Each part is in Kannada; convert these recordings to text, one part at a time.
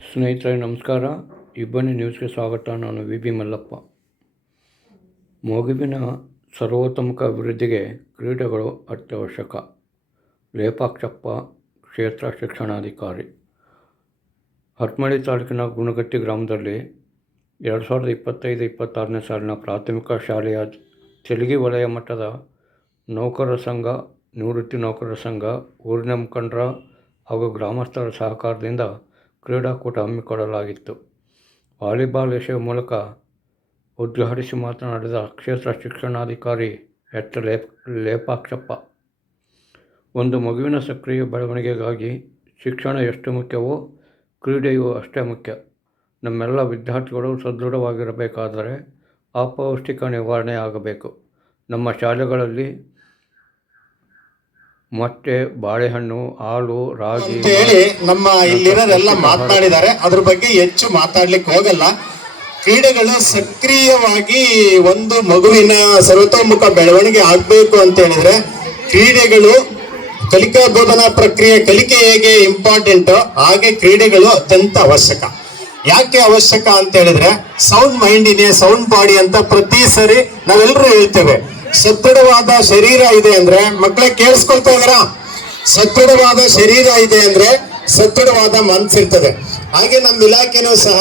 ಸ್ನೇಹಿತರೆ, ನಮಸ್ಕಾರ. ಇಬ್ಬನಿ ನ್ಯೂಸ್ಗೆ ಸ್ವಾಗತ. ನಾನು ವಿ. ಬಿ. ಮಲ್ಲಪ್ಪ. ಮಗುವಿನ ಸರ್ವೋತ್ತಮಕ ಅಭಿವೃದ್ಧಿಗೆ ಕ್ರೀಡೆಗಳು ಅತ್ಯವಶ್ಯಕ. ಲೇಪಾಕ್ಷಪ್ಪ, ಕ್ಷೇತ್ರ ಶಿಕ್ಷಣಾಧಿಕಾರಿ. ಹರಪನಹಳ್ಳಿ ತಾಲೂಕಿನ ಗುಣಗಟ್ಟಿ ಗ್ರಾಮದಲ್ಲಿ ಎರಡು ಸಾವಿರದ ಇಪ್ಪತ್ತೈದು ಇಪ್ಪತ್ತಾರನೇ ಸಾಲಿನ ಪ್ರಾಥಮಿಕ ಶಾಲೆಯ ತೆಲಗಿ ವಲಯ ಮಟ್ಟದ ನೌಕರರ ಸಂಘ, ನಿವೃತ್ತಿ ನೌಕರರ ಸಂಘ, ಊರಿನ ಮುಖಂಡರ ಹಾಗೂ ಗ್ರಾಮಸ್ಥರ ಸಹಕಾರದಿಂದ ಕ್ರೀಡಾಕೂಟ ಹಮ್ಮಿಕೊಳ್ಳಲಾಗಿತ್ತು. ವಾಲಿಬಾಲ್ ಎಸೆಯುವ ಮೂಲಕ ಉದ್ಘಾಟಿಸಿ ಮಾತನಾಡಿದ ಕ್ಷೇತ್ರ ಶಿಕ್ಷಣಾಧಿಕಾರಿ ಎಚ್. ಲೇಪ್, ಲೇಪಾಕ್ಷಪ್ಪ, ಒಂದು ಮಗುವಿನ ಸಕ್ರಿಯ ಬೆಳವಣಿಗೆಗಾಗಿ ಶಿಕ್ಷಣ ಎಷ್ಟು ಮುಖ್ಯವೋ ಕ್ರೀಡೆಯೂ ಅಷ್ಟೇ ಮುಖ್ಯ. ನಮ್ಮೆಲ್ಲ ವಿದ್ಯಾರ್ಥಿಗಳು ಸದೃಢವಾಗಿರಬೇಕಾದರೆ ಅಪೌಷ್ಟಿಕ ನಿವಾರಣೆ ಆಗಬೇಕು. ನಮ್ಮ ಶಾಲೆಗಳಲ್ಲಿ ಮೊಟ್ಟೆ ಬಾಳೆಹಣ್ಣು ಹಾಲು ರಾಗಿ ಅಂತೇಳಿ ನಮ್ಮ ಇಲ್ಲಿರೋರೆಲ್ಲ ಮಾತನಾಡಿದ್ದಾರೆ. ಅದ್ರ ಬಗ್ಗೆ ಹೆಚ್ಚು ಮಾತಾಡ್ಲಿಕ್ಕೆ ಹೋಗಲ್ಲ. ಕ್ರೀಡೆಗಳು ಸಕ್ರಿಯವಾಗಿ ಒಂದು ಮಗುವಿನ ಸರ್ವತೋಮುಖ ಬೆಳವಣಿಗೆ ಆಗ್ಬೇಕು ಅಂತ ಹೇಳಿದ್ರೆ ಕ್ರೀಡೆಗಳು ಕಲಿಕಾ ಬೋಧನಾ ಪ್ರಕ್ರಿಯೆ ಕಲಿಕೆ ಹೇಗೆ ಇಂಪಾರ್ಟೆಂಟ್ ಹಾಗೆ ಕ್ರೀಡೆಗಳು ಅತ್ಯಂತ ಅವಶ್ಯಕ. ಯಾಕೆ ಅವಶ್ಯಕ ಅಂತ ಹೇಳಿದ್ರೆ ಸೌಂಡ್ ಮೈಂಡ್ ಇದೆ ಸೌಂಡ್ ಬಾಡಿ ಅಂತ ಪ್ರತಿ ಸರಿ ನಾವೆಲ್ಲರೂ ಹೇಳ್ತೇವೆ. ಸದೃಢವಾದ ಶರೀರ ಇದೆ ಅಂದ್ರೆ ಮಕ್ಕಳೇ ಕೇಳಿಸ್ಕೊಳ್ತಾ ಇದಾರಾ ಸದೃಢವಾದ ಶರೀರ ಇದೆ ಅಂದ್ರೆ ಸದೃಢವಾದ ಮನ್ಸಿರ್ತದೆ ಹಾಗೆ ನಮ್ಮ ಇಲಾಖೆನೂ ಸಹ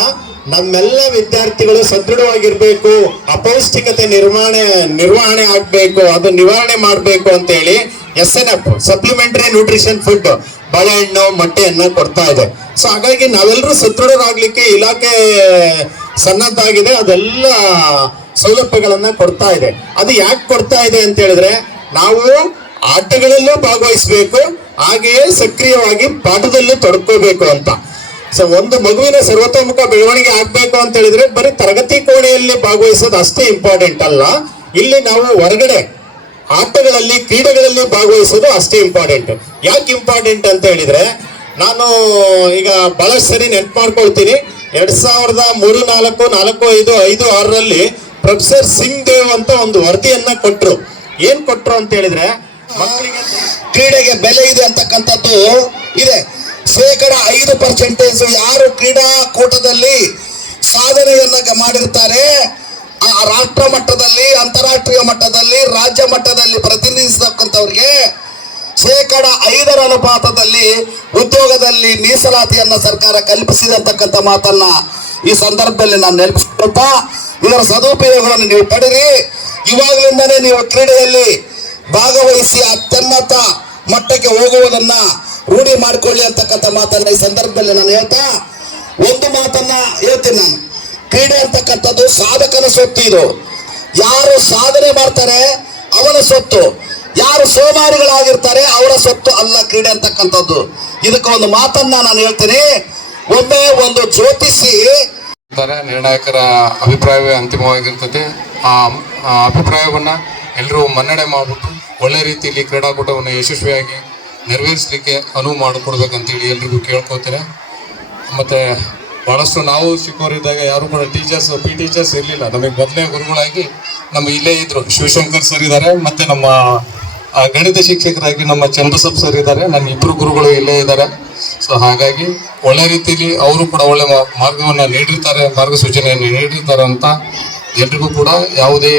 ನಮ್ಮೆಲ್ಲ ವಿದ್ಯಾರ್ಥಿಗಳು ಸದೃಢವಾಗಿರ್ಬೇಕು, ಅಪೌಷ್ಟಿಕತೆ ನಿರ್ವಹಣೆ ನಿರ್ವಹಣೆ ಆಗ್ಬೇಕು, ಅದು ನಿವಾರಣೆ ಮಾಡ್ಬೇಕು ಅಂತ ಹೇಳಿ S N F supplementary nutrition food ಬಾಳೆಹಣ್ಣು ಮೊಟ್ಟೆಯನ್ನ ಕೊಡ್ತಾ ಇದೆ. ಸೊ ಹಾಗಾಗಿ ನಾವೆಲ್ಲರೂ ಸದೃಢರಾಗ್ಲಿಕ್ಕೆ ಇಲಾಖೆ ಸನ್ನದ್ಧಾಗಿದೆ. ಅದೆಲ್ಲ ಸೌಲಭ್ಯಗಳನ್ನ ಕೊಡ್ತಾ ಇದೆ. ಅದು ಯಾಕೆ ಕೊಡ್ತಾ ಇದೆ ಅಂತ ಹೇಳಿದ್ರೆ, ನಾವು ಆಟಗಳಲ್ಲೂ ಭಾಗವಹಿಸಬೇಕು, ಹಾಗೆಯೇ ಸಕ್ರಿಯವಾಗಿ ಪಾಠದಲ್ಲೂ ತೊಡ್ಕೋಬೇಕು ಅಂತ. ಸೊ ಒಂದು ಮಗುವಿನ ಸರ್ವತೋಮುಖ ಬೆಳವಣಿಗೆ ಆಗ್ಬೇಕು ಅಂತ ಹೇಳಿದ್ರೆ, ಬರೀ ತರಗತಿ ಕೋಣೆಯಲ್ಲಿ ಭಾಗವಹಿಸೋದು ಅಷ್ಟೇ ಇಂಪಾರ್ಟೆಂಟ್ ಅಲ್ಲ. ಇಲ್ಲಿ ನಾವು ಹೊರಗಡೆ ಆಟಗಳಲ್ಲಿ, ಕ್ರೀಡೆಗಳಲ್ಲಿ ಭಾಗವಹಿಸೋದು ಅಷ್ಟೇ ಇಂಪಾರ್ಟೆಂಟ್ ಯಾಕೆ ಇಂಪಾರ್ಟೆಂಟ್ ಅಂತ ಹೇಳಿದ್ರೆ, ನಾನು ಈಗ ಬಹಳಷ್ಟು ಸರಿ ನೆನ್ಪು ಮಾಡ್ಕೊಳ್ತೀನಿ. ಎರಡ್ ಸಾವಿರದ ಮೂರು ನಾಲ್ಕು ನಾಲ್ಕು, ಐದು ಐದು, ಆರರಲ್ಲಿ ಪ್ರೊಫೆಸರ್ ಸಿಂಗ್ ದೇವ್ ಅಂತ ಒಂದು ವರದಿಯನ್ನ ಕೊಟ್ರು. ಏನ್ ಕೊಟ್ರು ಅಂತ ಹೇಳಿದ್ರೆ, ಮಕ್ಕಳಿಗೆ ಕ್ರೀಡೆಗೆ ಬೆಲೆ ಇದೆ ಅಂತಕ್ಕಂಥದ್ದು ಇದೆ. ಶೇಕಡ ಐದು ಪರ್ಸೆಂಟೇಜ್ ಯಾರು ಕ್ರೀಡಾಕೂಟದಲ್ಲಿ ಸಾಧನೆಯನ್ನ ಮಾಡಿರ್ತಾರೆ, ಆ ರಾಷ್ಟ್ರ ಮಟ್ಟದಲ್ಲಿ, ಅಂತಾರಾಷ್ಟ್ರೀಯ ಮಟ್ಟದಲ್ಲಿ, ರಾಜ್ಯ ಮಟ್ಟದಲ್ಲಿ ಪ್ರತಿನಿಧಿಸತಕ್ಕಂಥವ್ರಿಗೆ ಶೇಕಡ ಐದರ ಅನುಪಾತದಲ್ಲಿ ಉದ್ಯೋಗದಲ್ಲಿ ಮೀಸಲಾತಿಯನ್ನ ಸರ್ಕಾರ ಕಲ್ಪಿಸಿದೆ ಅಂತಕ್ಕಂಥ ಮಾತನ್ನ ಈ ಸಂದರ್ಭದಲ್ಲಿ ನಾನು ನೆನಪಿಸ್ಕೊಳ್ತಾ ಇದರ ಸದುಪಯೋಗವನ್ನು ನೀವು ಪಡೆರಿ. ಇವಾಗಲಿಂದನೇ ನೀವು ಕ್ರೀಡೆಯಲ್ಲಿ ಭಾಗವಹಿಸಿ ಅತ್ಯುನ್ನತ ಮಟ್ಟಕ್ಕೆ ಹೋಗುವುದನ್ನ ರೂಢಿ ಮಾಡಿಕೊಳ್ಳಿ ಅಂತಕ್ಕಂಥ ಮಾತನ್ನ ಈ ಸಂದರ್ಭದಲ್ಲಿ ನಾನು ಹೇಳ್ತಾ, ಒಂದು ಮಾತನ್ನ ಹೇಳ್ತೀನಿ ನಾನು. ಕ್ರೀಡೆ ಅಂತಕ್ಕಂಥದ್ದು ಸಾಧಕನ ಸೊತ್ತು ಇದು. ಯಾರು ಸಾಧನೆ ಮಾಡ್ತಾರೆ ಅವನ ಸೊತ್ತು. ಯಾರು ಸೋಮಾರಿಗಳಾಗಿರ್ತಾರೆ ಅವರ ಸೊತ್ತು ಅಲ್ಲ ಕ್ರೀಡೆ ಅಂತಕ್ಕಂಥದ್ದು. ಇದಕ್ಕೆ ಒಂದು ಮಾತನ್ನ ನಾನು ಹೇಳ್ತೀನಿ. ಒಮ್ಮೆ ಒಂದು ಜ್ಯೋತಿಷಿ ನಿರ್ಣಾಯಕರ ಅಭಿಪ್ರಾಯವೇ ಅಂತಿಮವಾಗಿರ್ತದೆ. ಆ ಅಭಿಪ್ರಾಯವನ್ನು ಎಲ್ಲರೂ ಮನ್ನಣೆ ಮಾಡಿಬಿಟ್ಟು ಒಳ್ಳೆ ರೀತಿಯಲ್ಲಿ ಕ್ರೀಡಾಕೂಟವನ್ನು ಯಶಸ್ವಿಯಾಗಿ ನೆರವೇರಿಸಲಿಕ್ಕೆ ಅನುವು ಮಾಡಿಕೊಡ್ಬೇಕಂತೇಳಿ ಎಲ್ರಿಗೂ ಕೇಳ್ಕೊತೇನೆ ಮತ್ತು ಭಾಳಷ್ಟು ನಾವು ಚಿಕ್ಕವರಿದ್ದಾಗ ಯಾರು ಕೂಡ ಟೀಚರ್ಸ್, ಪಿ ಟೀಚರ್ಸ್ ಇರಲಿಲ್ಲ. ನಮಗೆ ಮೊದಲನೇ ಗುರುಗಳಾಗಿ ನಮ್ಮ ಇಲ್ಲೇ ಇದ್ದರು ಶಿವಶಂಕರ್ ಸರ್ ಇದ್ದಾರೆ, ಮತ್ತು ನಮ್ಮ ಗಣಿತ ಶಿಕ್ಷಕರಾಗಿ ನಮ್ಮ ಚಂದ್ರಸಪ್ ಸರ್ ಇದ್ದಾರೆ. ನನ್ನ ಇಬ್ಬರು ಗುರುಗಳು ಇಲ್ಲೇ ಇದ್ದಾರೆ. ಸೊ ಹಾಗಾಗಿ ಒಳ್ಳೆ ರೀತಿಯಲ್ಲಿ ಅವರು ಕೂಡ ಒಳ್ಳೆ ಮಾರ್ಗವನ್ನು ನೀಡಿರ್ತಾರೆ, ಮಾರ್ಗಸೂಚನೆಯನ್ನು ನೀಡಿರ್ತಾರೆ ಅಂತ ಎಲ್ರಿಗೂ ಕೂಡ ಯಾವುದೇ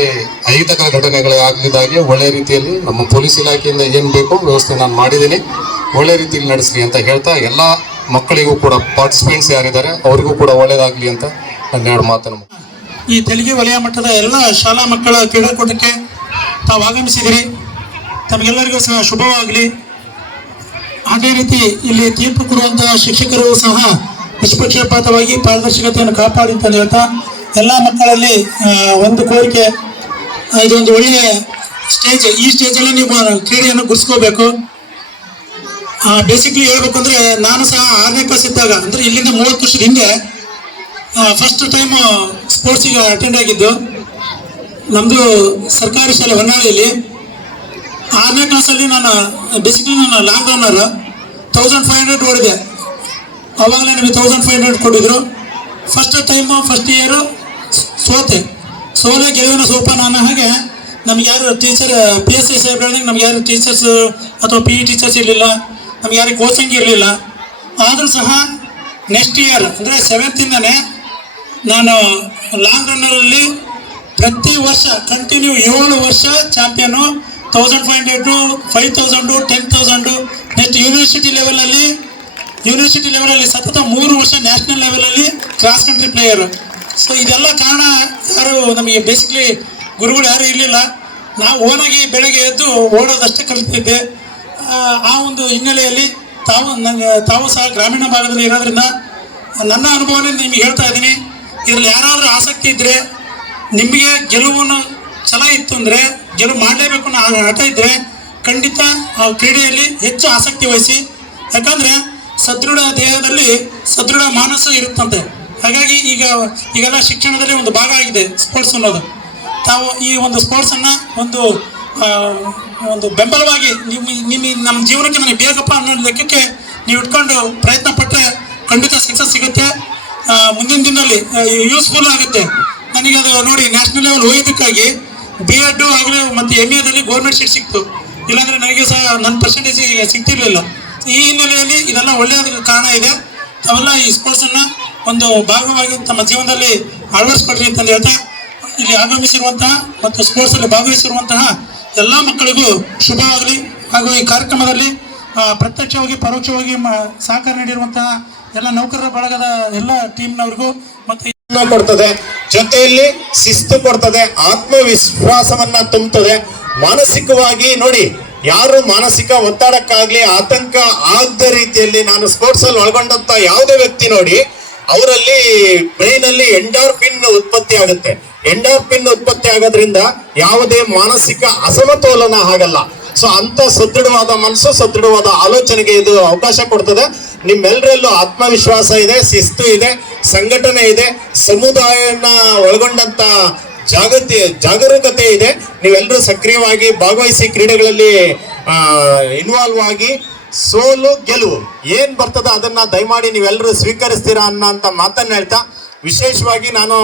ಅಹಿತಕರ ಘಟನೆಗಳೇ ಆಗಿದ್ದಾಗೆ ಒಳ್ಳೆ ರೀತಿಯಲ್ಲಿ ನಮ್ಮ ಪೊಲೀಸ್ ಇಲಾಖೆಯಿಂದ ಏನು ಬೇಕೋ ವ್ಯವಸ್ಥೆ ನಾನು ಮಾಡಿದ್ದೀನಿ. ಒಳ್ಳೆ ರೀತಿಯಲ್ಲಿ ನಡೆಸಲಿ ಅಂತ ಹೇಳ್ತಾ ಎಲ್ಲ ಮಕ್ಕಳಿಗೂ ಕೂಡ ಪಾರ್ಟಿಸಿಪೆಂಟ್ಸ್ ಯಾರಿದ್ದಾರೆ ಅವರಿಗೂ ಕೂಡ ಒಳ್ಳೆಯದಾಗಲಿ ಅಂತ ಹನ್ನೆರಡು ಎರಡು ಮಾತನ್ನು ಈ ತೆಲುಗಿ ವಲಯ ಮಟ್ಟದ ಎಲ್ಲ ಶಾಲಾ ಮಕ್ಕಳ ಕ್ರೀಡಾಕೂಟಕ್ಕೆ ತಾವು ಆಗಮಿಸಿದಿರಿ. ತಮಗೆಲ್ಲರಿಗೂ ಸಹ ಶುಭವಾಗಲಿ. ಅದೇ ರೀತಿ ಇಲ್ಲಿ ತೀರ್ಪು ಕೊಡುವಂತಹ ಶಿಕ್ಷಕರು ಸಹ ನಿಷ್ಪಕ್ಷಪಾತವಾಗಿ ಪಾರದರ್ಶಕತೆಯನ್ನು ಕಾಪಾಡಿ ಅಂತ ಹೇಳ್ತಾ, ಎಲ್ಲ ಮಕ್ಕಳಲ್ಲಿ ಒಂದು ಕೋರಿಕೆ ಇದೊಂದು ಒಳ್ಳೆಯ ಸ್ಟೇಜ್ ಈ ಸ್ಟೇಜಲ್ಲಿ ನೀವು ಕ್ರೀಡೆಯನ್ನು ಗುರ್ಸ್ಕೋಬೇಕು ಬೇಸಿಕ್ಲಿ ಹೇಳ್ಬೇಕು ಅಂದರೆ, ನಾನು ಸಹ ಆರನೇ ಕ್ಲಾಸ್ ಇದ್ದಾಗ, ಅಂದ್ರೆ ಇಲ್ಲಿಂದ ಮೂವತ್ತು ವರ್ಷದ ಹಿಂದೆ ಫಸ್ಟ್ ಟೈಮ್ ಸ್ಪೋರ್ಟ್ಸಿಗೆ ಅಟೆಂಡ್ ಆಗಿದ್ದು ನಮ್ಮದು ಸರ್ಕಾರಿ ಶಾಲೆ ಹೊನ್ನಾಳಿಯಲ್ಲಿ, ಆರನೇ ಕ್ಲಾಸಲ್ಲಿ ನಾನು ಬೇಸಿಕ್ಲಿ ನಾನು long runner thousand five hundred ಓಡಿದೆ ಅವಾಗಲೇ ನಿಮಗೆ ತೌಸಂಡ್ ಫೈವ್ ಹಂಡ್ರೆಡ್ ಕೊಟ್ಟಿದ್ರು. ಫಸ್ಟ್ ಟೈಮ್ ಫಸ್ಟ್ ಇಯರು ಸೋತೆ. ಸೋಲೆ ಗೆಲುವಿನ ಸೋಪಾನ ಅನ್ನೋ ಹಾಗೆ. ನಮ್ಗೆ ಯಾರು ಟೀಚರ್ ಪಿ ಎಸ್ ಸಿ ಸೇರ್ಗಳಿಗೆ ನಮ್ಗೆ ಯಾರು ಟೀಚರ್ಸ್ ಅಥವಾ ಪಿ ಇ ಟೀಚರ್ಸ್ ಇರಲಿಲ್ಲ. ನಮ್ಗೆ ಯಾರು ಕೋಚಿಂಗ್ ಇರಲಿಲ್ಲ. ಆದರೂ ಸಹ ನೆಕ್ಸ್ಟ್ ಇಯರ್ ಅಂದರೆ ಸೆವೆಂತಿಂದನೇ ನಾನು ಲಾಂಗ್ ರನ್ನಲ್ಲಿ ಪ್ರತಿ ವರ್ಷ ಕಂಟಿನ್ಯೂ ಏಳು ವರ್ಷ champion thousand five hundred five thousand ten thousand next university ಲೆವೆಲಲ್ಲಿ ಯೂನಿವರ್ಸಿಟಿ ಲೆವೆಲಲ್ಲಿ ಸತತ ಮೂರು ವರ್ಷ ನ್ಯಾಷನಲ್ ಲೆವೆಲಲ್ಲಿ ಕ್ರಾಸ್ ಕಂಟ್ರಿ ಪ್ಲೇಯರ್ ಸೊ ಇದೆಲ್ಲ ಕಾರಣ ಯಾರು ನಮಗೆ ಬೇಸಿಕ್ಲಿ ಗುರುಗಳು ಯಾರು ಇರಲಿಲ್ಲ. ನಾವು ಓನಾಗಿ ಬೆಳಗ್ಗೆ ಎದ್ದು ಓಡೋದಷ್ಟೇ ಕಲಿತಿದ್ದೆ. ಆ, ಒಂದು ಹಿನ್ನೆಲೆಯಲ್ಲಿ ತಾವು ನಂಗೆ ತಾವು ಸಹ ಗ್ರಾಮೀಣ ಭಾಗದಲ್ಲಿ ಇರೋದ್ರಿಂದ ನನ್ನ ಅನುಭವನೇ ನಿಮಗೆ ಹೇಳ್ತಾ ಇದ್ದೀನಿ. ಇದರಲ್ಲಿ ಯಾರಾದರೂ ಆಸಕ್ತಿ ಇದ್ದರೆ ನಿಮಗೆ ಗೆಲುವನ್ನು ಛಲ ಇತ್ತು ಅಂದರೆ ಗೆಲುವು ಮಾಡಲೇಬೇಕು ಅನ್ನೋ ಹಠ ಇದ್ದರೆ ಖಂಡಿತ ಆ ಕ್ರೀಡೆಯಲ್ಲಿ ಹೆಚ್ಚು ಆಸಕ್ತಿ ವಹಿಸಿ. ಯಾಕಂದರೆ ಸದೃಢ ದೇಹದಲ್ಲಿ ಸದೃಢ ಮಾನಸ ಇರುತ್ತಂತೆ. ಹಾಗಾಗಿ ಈಗ ಈಗೆಲ್ಲ ಶಿಕ್ಷಣದಲ್ಲಿ ಒಂದು ಭಾಗ ಆಗಿದೆ ಸ್ಪೋರ್ಟ್ಸ್ ಅನ್ನೋದು. ತಾವು ಈ ಒಂದು ಸ್ಪೋರ್ಟ್ಸನ್ನು ಒಂದು ಒಂದು ಬೆಂಬಲವಾಗಿ ನಿಮ್ಮ ನಿಮ್ಮ, ನಮ್ಮ ಜೀವನಕ್ಕೆ ನನಗೆ ಬೇಕಪ್ಪ ಅನ್ನೋ ಲೆಕ್ಕಕ್ಕೆ ನೀವು ಇಟ್ಕೊಂಡು ಪ್ರಯತ್ನ ಪಟ್ಟರೆ ಖಂಡಿತ ಸಕ್ಸಸ್ ಸಿಗುತ್ತೆ. ಮುಂದಿನ ದಿನದಲ್ಲಿ ಯೂಸ್ಫುಲ್ ಆಗುತ್ತೆ. ನನಗೆ ಅದು ನೋಡಿ ನ್ಯಾಷನಲ್ ಲೆವೆಲ್ ಹೋಗೋದಕ್ಕಾಗಿ ಬಿ ಎಡ್ ಆಗಲಿ ಮತ್ತು ಎಂ ಎದಲ್ಲಿ ಗೌರ್ಮೆಂಟ್ ಸೀಟ್ ಸಿಕ್ತು. ಇಲ್ಲಾಂದರೆ ನನಗೆ ಸಹ ನನ್ನ ಪರ್ಸೆಂಟೇಜ್ ಸಿಗ್ತಿರ್ಲಿಲ್ಲ. ಈ ಹಿನ್ನೆಲೆಯಲ್ಲಿ ಇದೆಲ್ಲ ಒಳ್ಳೆಯ ಕಾರಣ ಇದೆ. ತಾವೆಲ್ಲ ಈ ಸ್ಪೋರ್ಟ್ಸನ್ನು ಒಂದು ಭಾಗವಾಗಿ ತಮ್ಮ ಜೀವನದಲ್ಲಿ ಅಳವಡಿಸ್ಕೊಡ್ರಿ ಅಂತಂದು ಹೇಳ್ತಾ, ಇಲ್ಲಿ ಆಗಮಿಸಿರುವಂತಹ ಮತ್ತು ಸ್ಪೋರ್ಟ್ಸ್ ಅಲ್ಲಿ ಭಾಗವಹಿಸಿರುವಂತಹ ಎಲ್ಲ ಮಕ್ಕಳಿಗೂ ಶುಭವಾಗಲಿ. ಹಾಗೂ ಈ ಕಾರ್ಯಕ್ರಮದಲ್ಲಿ ಪ್ರತ್ಯಕ್ಷವಾಗಿ, ಪರೋಕ್ಷವಾಗಿ ಸಹಕಾರ ನೀಡಿರುವಂತಹ ಎಲ್ಲ ನೌಕರರ ಬಳಗದ ಎಲ್ಲ ಟೀಮ್ನವ್ರಿಗೂ ಮತ್ತು ಕೊಡ್ತದೆ. ಜೊತೆಯಲ್ಲಿ ಶಿಸ್ತು ಕೊಡ್ತದೆ, ಆತ್ಮವಿಶ್ವಾಸವನ್ನ ತುಂಬುತ್ತದೆ. ಮಾನಸಿಕವಾಗಿ ನೋಡಿ, ಯಾರು ಮಾನಸಿಕ ಒತ್ತಡಕ್ಕಾಗ್ಲಿ ಆತಂಕ ಆಗದ ರೀತಿಯಲ್ಲಿ ನಾನು ಸ್ಪೋರ್ಟ್ಸ್ ಅಲ್ಲಿ ಒಳಗೊಂಡಂತ ಯಾವುದೇ ವ್ಯಕ್ತಿ ನೋಡಿ, ಅವರಲ್ಲಿ ಬ್ರೈನ್ ಅಲ್ಲಿ ಎಂಡಾರ್ಫಿನ್ ಉತ್ಪತ್ತಿ ಆಗುತ್ತೆ. ಎಂಡಾರ್ಫಿನ್ ಉತ್ಪತ್ತಿ ಆಗೋದ್ರಿಂದ ಯಾವುದೇ ಮಾನಸಿಕ ಅಸಮತೋಲನ ಆಗಲ್ಲ. ಸೊ ಅಂತ ಸದೃಢವಾದ ಮನಸ್ಸು, ಸದೃಢವಾದ ಆಲೋಚನೆಗೆ ಇದು ಅವಕಾಶ ಕೊಡ್ತದೆ. ನಿಮ್ಮೆಲ್ಲರಲ್ಲೂ ಆತ್ಮವಿಶ್ವಾಸ ಇದೆ, ಶಿಸ್ತು ಇದೆ. ಸಂಘಟನೆ ಇದೆ, ಸಮುದಾಯನ ಒಳಗೊಂಡಂತ ಜಾಗತಿ, ಜಾಗರೂಕತೆ ಇದೆ. ನೀವೆಲ್ಲರೂ ಸಕ್ರಿಯವಾಗಿ ಭಾಗವಹಿಸಿ ಕ್ರೀಡೆಗಳಲ್ಲಿ ಇನ್ವಾಲ್ವ್ ಆಗಿ ಸೋಲು, ಗೆಲುವು, ಏನ್ ಬರ್ತದ ಅದನ್ನ ದಯಮಾಡಿ ನೀವೆಲ್ಲರೂ ಸ್ವೀಕರಿಸ್ತೀರಾ ಅನ್ನೋಂತ ಮಾತನ್ನ ಹೇಳ್ತಾ, ವಿಶೇಷವಾಗಿ ನಾನು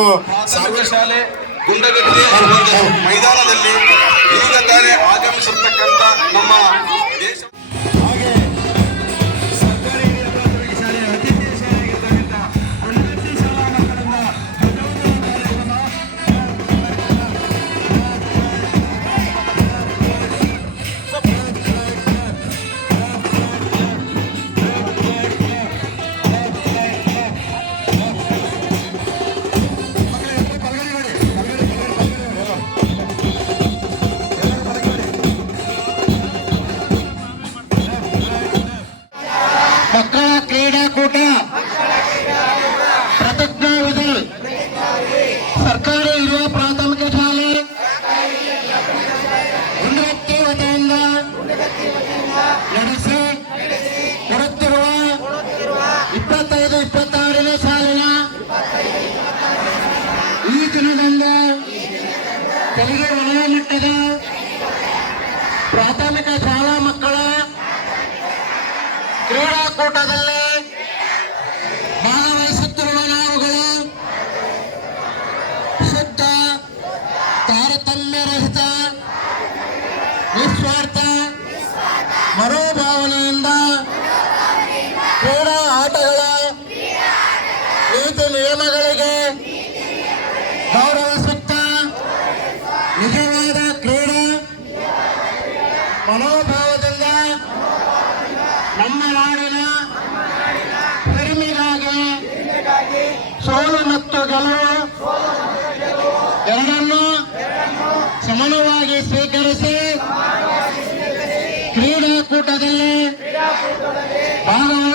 ಮೈದಾನದಲ್ಲಿ ಆಗಮಿಸಿರ್ತಕ್ಕಂಥ ನಮ್ಮ ಕ್ರೀಡಾಕೂಟದಲ್ಲಿ ಭಾಗವಹಿಸುತ್ತಿರುವ ನಾವುಗಳು ಶುದ್ಧ, ತಾರತಮ್ಯರಹಿತ, ನಿಸ್ವಾರ್ಥ, ಮನೋಭಾವನೆಯಿಂದ ಕ್ರೀಡಾ ಆಟಗಳ ನೀತಿ ನಿಯಮಗಳಿಗೆ ಗೌರವಿಸುತ್ತ ನಿಜವಾದ ಕ್ರೀಡೆ ಮನೋಭಾವದಿಂದ ನಮ್ಮ ನಾಡಿನ ಸೋಲು ಮತ್ತು ಗೆಲುವು ಎರಡನ್ನೂ ಸಮಾನವಾಗಿ ಸ್ವೀಕರಿಸಿ ಕ್ರೀಡಾಕೂಟದಲ್ಲಿ ಭಾಗವಹಿಸಿ